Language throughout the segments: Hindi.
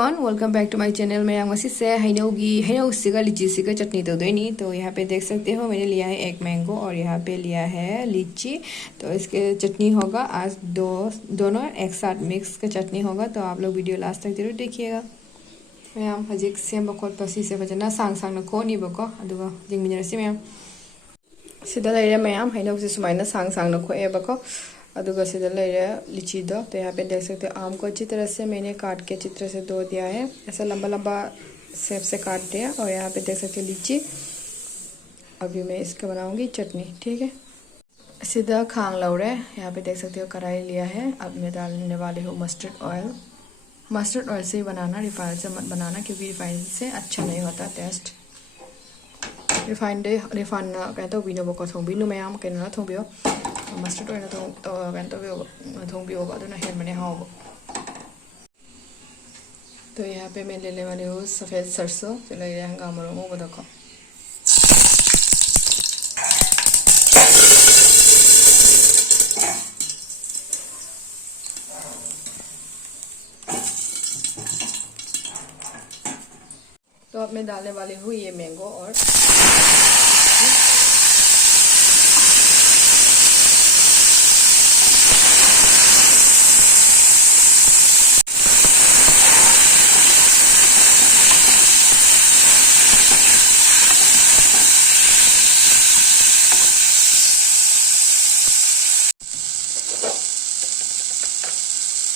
Everyone, welcome back to my channel. मैं यहाँ से हैनऊ सीगा लीची सीगा चटनी तो दोई नहीं। तो यहाँ पे देख सकते हो मैंने लिया है एक मैंगो और यहाँ पे लिया है लीची। तो इसके चटनी होगा आज दोनों एक साथ मिक्स का चटनी होगा। तो आप लोग वीडियो लास्ट तक जरूर देखिएगा। मैम हजिक सेम खोटपसी से फजना सांग सांग खोनीबको अदुगा जिंगमिनरसी मैम सिदा लेरे मैम हैनऊ से सुमाइना सांग सांग खोएबको अदुगा सिदा लेरे लीची दो। तो यहाँ पे देख सकते हो आम को अच्छी तरह से मैंने काट के चित्र से धो दिया है, ऐसा लंबा लंबा शेप से काट दिया। और यहाँ पे देख सकते हो लीची। अभी मैं इसका बनाऊंगी चटनी, ठीक है। सीधा खांग लौरे, यहाँ पे देख सकते हो कढ़ाई लिया है। अब मैं डालने वाली हूँ मस्टर्ड ऑयल। मस्टर्ड ऑयल से ही बनाना, रिफाइंड से मत बनाना, क्योंकि रिफाइंड से अच्छा नहीं होता टेस्ट। रिफाइंड कहीं तो बीनोबको थोंबीनु मैम कहीं थोंबियो मस्टर्ड ऑयल थोंबियोगा हेन मैंने हाव। तो यहाँ पे मैं लेने वाली हूँ सफ़ेद सरसों, चलो ये हंगाम वो देखो। तो अब मैं डालने वाली हूँ ये मैंगो और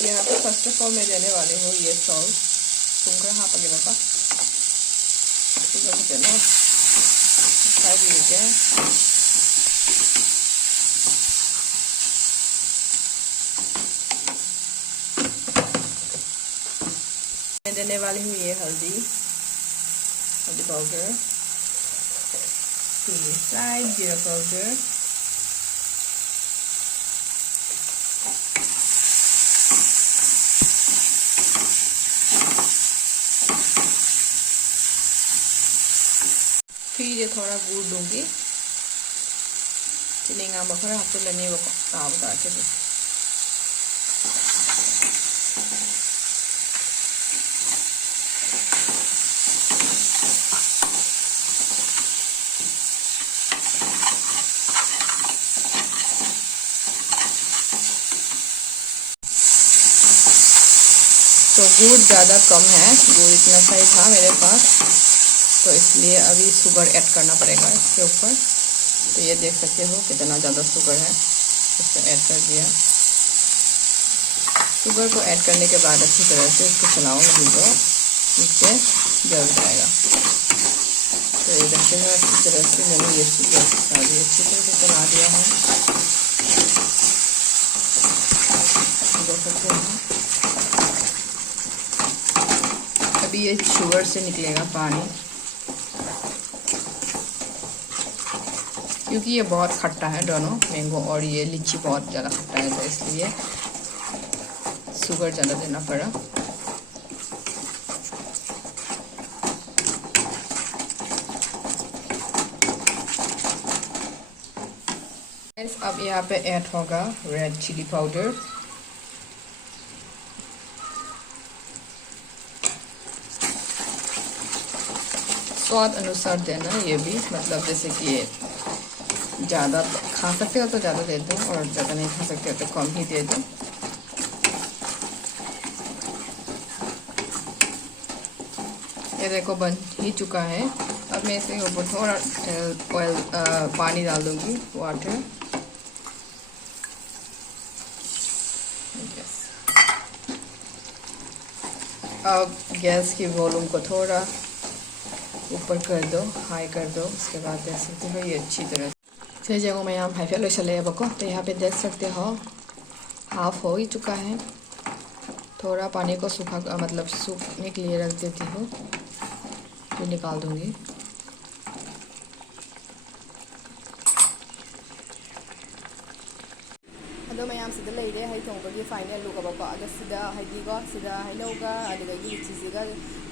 यहाँ पे फर्स्ट ऑफ ऑल मैं देने वाली हूँ ये सॉल्ट। तुमको हाँ पगे बापा मैं देने वाली हूँ ये हल्दी पाउडर, फ्राइड जीरा पाउडर, फिर ये थोड़ा गुड़ दूंगी। चिनिंगा बखरा हाथ लेने वो काम काटे से तो गुड़ ज़्यादा कम है, गुड़ इतना सही था मेरे पास, तो इसलिए अभी शुगर ऐड करना पड़ेगा इसके ऊपर। तो ये देख सकते हो कितना ज़्यादा शुगर है, इसको ऐड कर दिया। शुगर को ऐड करने के बाद अच्छी तरह से इसको चलाओ, नहीं तो नीचे जल जाएगा। तो ये देखते हो अच्छी तरह से मैंने ये शुगर शादी अच्छी तरह से चला दिया है, देख सकते हो। अभी ये शुगर से निकलेगा पानी, क्योंकि ये बहुत खट्टा है दोनों, मैंगो और ये लीची बहुत ज़्यादा खट्टा है, तो इसलिए शुगर ज़्यादा देना पड़ा। अब यहाँ पे ऐड होगा रेड चिली पाउडर, स्वाद अनुसार देना। ये भी मतलब जैसे कि ज़्यादा खा सकते हो तो ज़्यादा दे दो, और ज़्यादा नहीं खा सकते हो तो कम ही दे दो। ये देखो बन ही चुका है। अब मैं इसके ऊपर थोड़ा ऑयल पानी डाल दूँगी, वाटर। अब गैस की वॉल्यूम को थोड़ा ऊपर कर दो, हाई कर दो। उसके बाद देख सकते हो ये अच्छी तरह से जगह मैं यहाँ हाइफे लो चले बको। तो यहाँ पे देख सकते हो हाफ हो ही चुका है। थोड़ा पानी को सूखा मतलब सूखने के लिए रख देती हूँ, फिर निकाल दूँगी। अदो मैं यहाँ लेरे है थोंबगी फाइनल लुक बको। अदो सिदा हैदीगो सिदा हैनौगा अदुगगी लीचीसीगा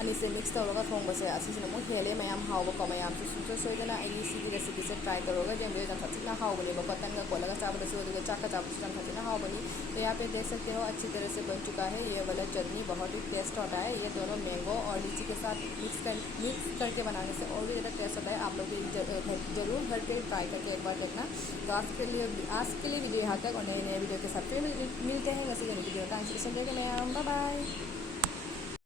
अनीसे मिक्स तौरगा थोंबसे असिसिना मो हेले मयाम हावबको मयाम सुसु सोइदना आई सी रेसिपी से ट्राई तौरगा जेंबे जंखतिना हावबने बकतनगा कोलगा चाबदसु अदुगा चाका चाबदसु जंखतिना हावबनी। तो यहाँ पे देख सकते हो अच्छी तरह से बन चुका है। ये वाला चटनी बहुत ही टेस्ट होता है। ये दोनों मैंगो और लीची के साथ मिक्स करके बनाने से और भी ज़्यादा टेस्ट होता है। आप लोग जरूर घर पे ट्राई करके एक बार देखना। तो आज के लिए वीडियो यहाँ तक, और नए वीडियो के साथ फिर मिलते हैं। वैसे वीडियो का आंसर सुन मैं बाय बाय।